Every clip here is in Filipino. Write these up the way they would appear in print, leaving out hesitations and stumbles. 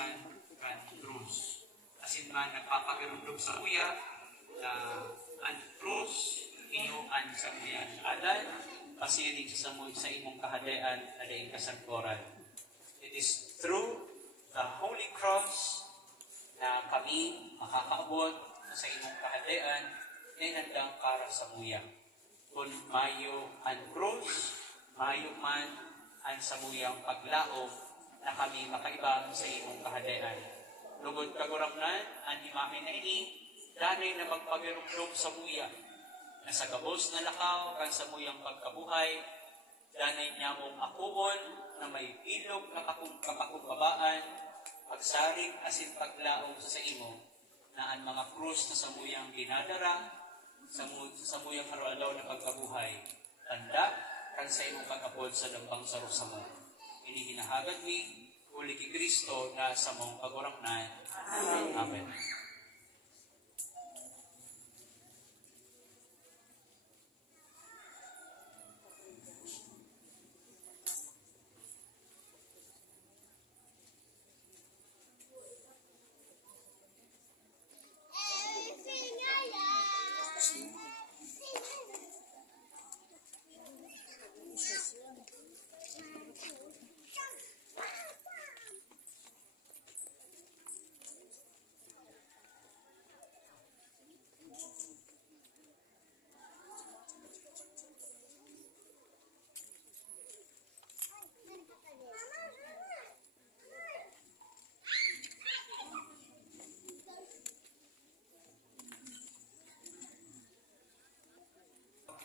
kapusan kan krus. Asin man nagpapagirundog sa kuya na ang krus inuan sa kuya adan pasilig sa imong kahadayan adaing kasagporan. It is through the Holy Cross na kami makakaabot sa imong kahadayan na nandang para sa muya. Kung mayo ang krus, mayo man ang samuyang paglaom na kami makaibang sa imong kahadayan. Lugod kaguramnan, ang imamin na ini, danay na magpagirumdum sa muya, na sa gabos na lakaw kan sa muyang pagkabuhay, danay niya mong akuon na may ilog na kapakumbabaan, pagsarig asin paglaom sa imo, na ang mga krus na sa muyang ginadara, sa muyang araw-alaw na pagkabuhay, tanda kan sa imong pag-apod sa lambang sarusa mo. Ini hinahagad mi, uli ki Kristo na sa mong pagurangnan. Amen.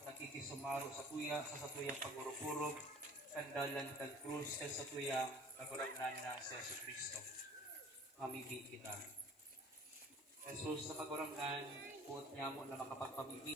Nakikisumaro sa kuya, sa satuyang pagurupurog, kandalan kag krus, sa satuyang paguragnan na sa Yesu Kristo. Mamigi kita. Jesus sa paguragnan, puot niya mo na makapagpamigi